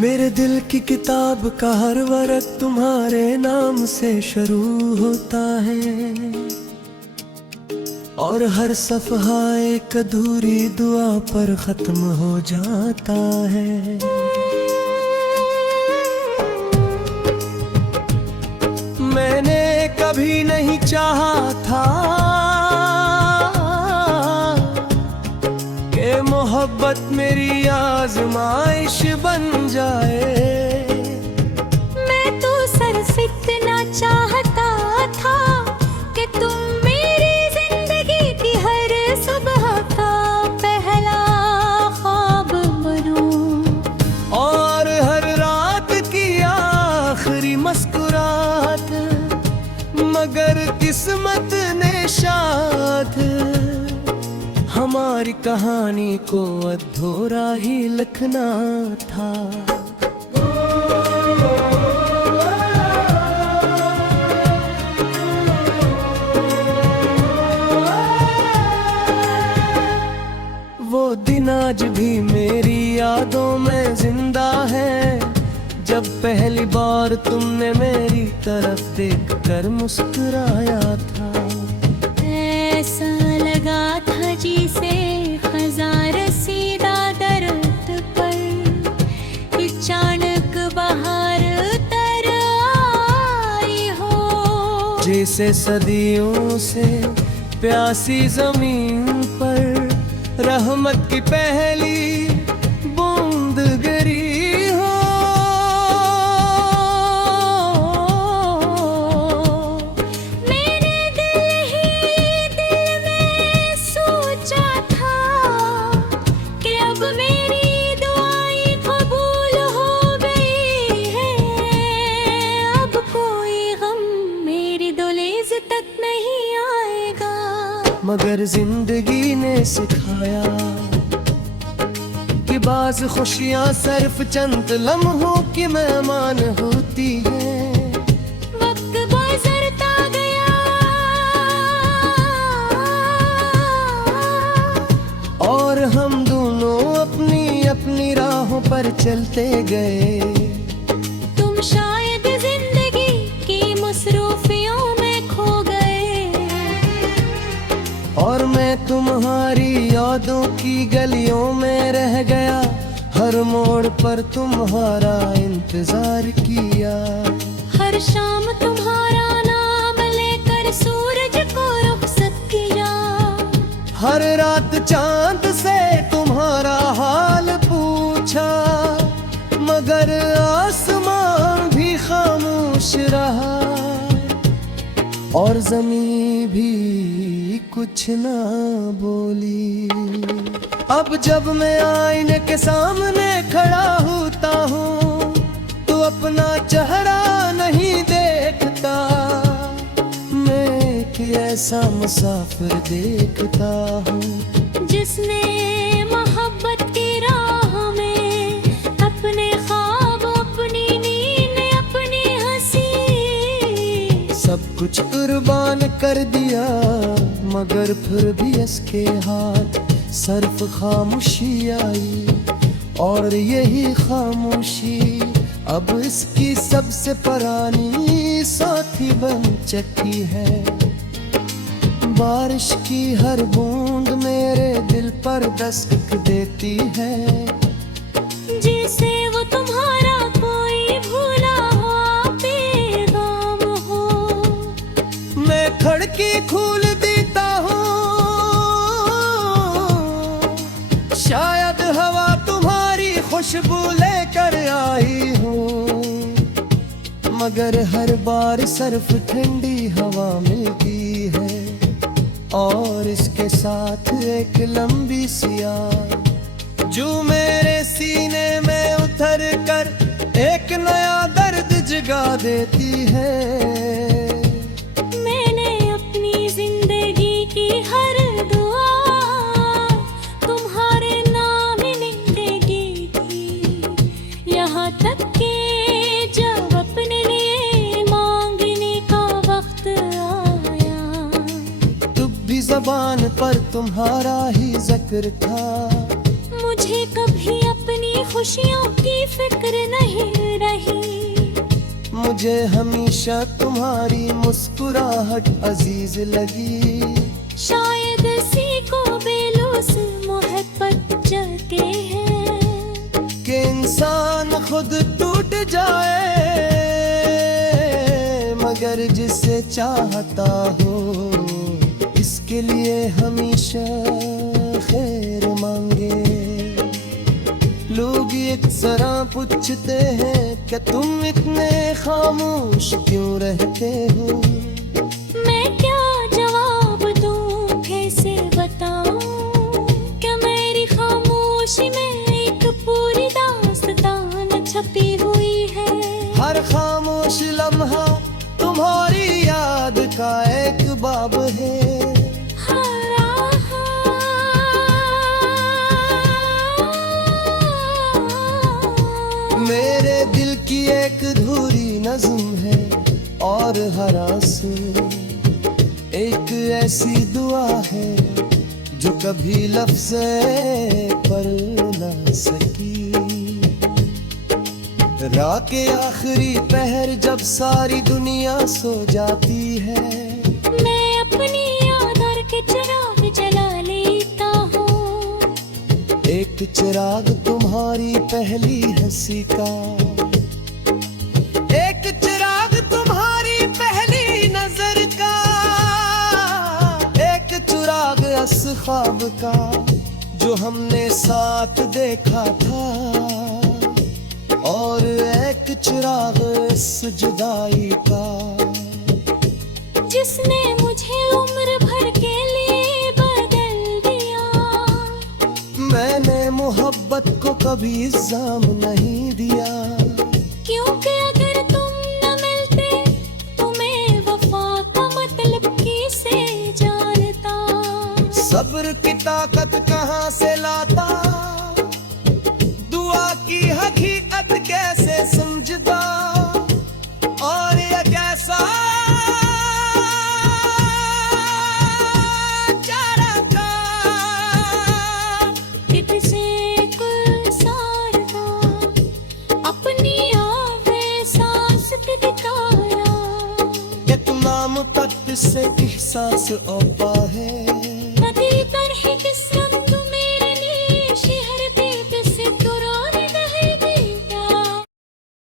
मेरे दिल की किताब का हर वर्क तुम्हारे नाम से शुरू होता है और हर सफ़हा एक अधूरी दुआ पर ख़त्म हो जाता है। मैंने कभी नहीं चाहा था कि मोहब्बत मेरी आज़माइश बन जाए। मैं तो सिर्फ इतना चाहता था कि तुम मेरी जिंदगी की हर सुबह का पहला ख्वाब बनो और हर रात की आखिरी मुस्कुराहट। मगर किस्मत ने शायद हमारी कहानी को अधूरा ही लिखना था। वो दिन आज भी मेरी यादों में जिंदा है, जब पहली बार तुमने मेरी तरफ देखकर मुस्कुराया था। ऐसा लगा था जैसे खज़ां रसीदा दर्द पर अचानक बहार उतर आई हो। जैसे सदियों से प्यासी जमीन पर रहमत की पहली बूंद गिरी हो। मैंने दिल में सोचा था कि अब मेरी दुआएं कबूल हो गई है। अब कोई गम मेरी दहलीज तक नहीं आएगा। मगर जिंदगी ने सिखाया कि बाज़ खुशियाँ सिर्फ चंद लम्हों की मेहमान होती है। वक्त गुजरता गया और हम दोनों अपनी अपनी राहों पर चलते गए। तुम शायद जिंदगी की मसरूफियों में खो गए और मैं तुम्हारी यादों की गलियों में रह गया। हर मोड़ पर तुम्हारा इंतजार किया। हर शाम तुम्हारा नाम लेकर सूरज को रुखसत किया। हर रात चांद से तुम्हारा हाल पूछा, मगर आसमान भी खामोश रहा और जमीन भी कुछ ना बोली। अब जब मैं आईने के सामने खड़ा होता हूँ तो अपना चेहरा नहीं देखता। मैं एक ऐसा मुसाफिर देखता हूँ जिसने मोहब्बत की राह में अपने ख्वाब, अपनी नींद, अपनी हंसी सब कुछ कुर्बान कर दिया। मगर फिर भी इसके हाथ सिर्फ खामोशी आई और यही खामोशी अब इसकी सबसे पुरानी साथी बन चुकी है। बारिश की हर बूंद मेरे दिल पर दस्तक देती है। जैसे वो तुम्हारा कोई भूला हुआ पैगाम हो। मैं खिड़की खोल देता हूँ, शायद हवा तुम्हारी खुशबू लेकर आई हो। मगर हर बार सिर्फ ठंडी हवा मिलती है और इसके साथ एक लंबी सी आग जो मेरे सीने में उतर कर एक नया दर्द जगा देती है। मैंने अपनी जिंदगी की हर दुआ तुम्हारे नाम लिखेगी थी। यहाँ तक कि जब अपने लिए मांगने का वक्त आया तब भी ज़बान पर तुम्हारा ही जिक्र था। मुझे कभी अपनी की खुशियों की फिक्र नहीं रही। मुझे हमेशा तुम्हारी मुस्कुराहट अजीज लगी। शायद इसी को बेलूस मोहब्बत कहते हैं कि इंसान खुद टूट जाए मगर जिसे चाहता हो इसके लिए हमेशा खैर मांगे। लोग एक जरा पूछते हैं कि तुम इतने खामोश क्यों रहते हो। मैं क्या जवाब दूं, कैसे बताऊं कि मेरी खामोशी में एक पूरी दास्तान छपी हुई है। हर खामोश लम्हा तुम्हारी याद का एक बाब है। मेरे दिल की एक अधूरी नज़्म है और हर आंसू एक ऐसी दुआ है जो कभी लफ्ज़े पर ना सकी। रात के आखिरी पहर जब सारी दुनिया सो जाती है मैं अपनी यादों के चिराग जला लेता हूँ। एक चिराग तुम्हारी पहली हंसी का, एक चिराग तुम्हारी पहली नजर का, एक चिराग इस ख्वाब का जो हमने साथ देखा था, और एक चिराग इस जुदाई का जिसने मुझे उम्र भर के लिए बदल दिया। मैंने मोहब्बत को कभी इल्जाम नहीं दिया, क्योंकि अगर तुम न मिलते तो मैं वफा का मतलब किसे जानता। सब्र की ताकत कहाँ से लाता, दुआ की हकीकत कैसे समझदा, और ये कैसा चारा था किससे गुलजार था अपनी आवे सांस के दिखाया। कि तमाम तत्व से एहसास औपा है नदी तरह किस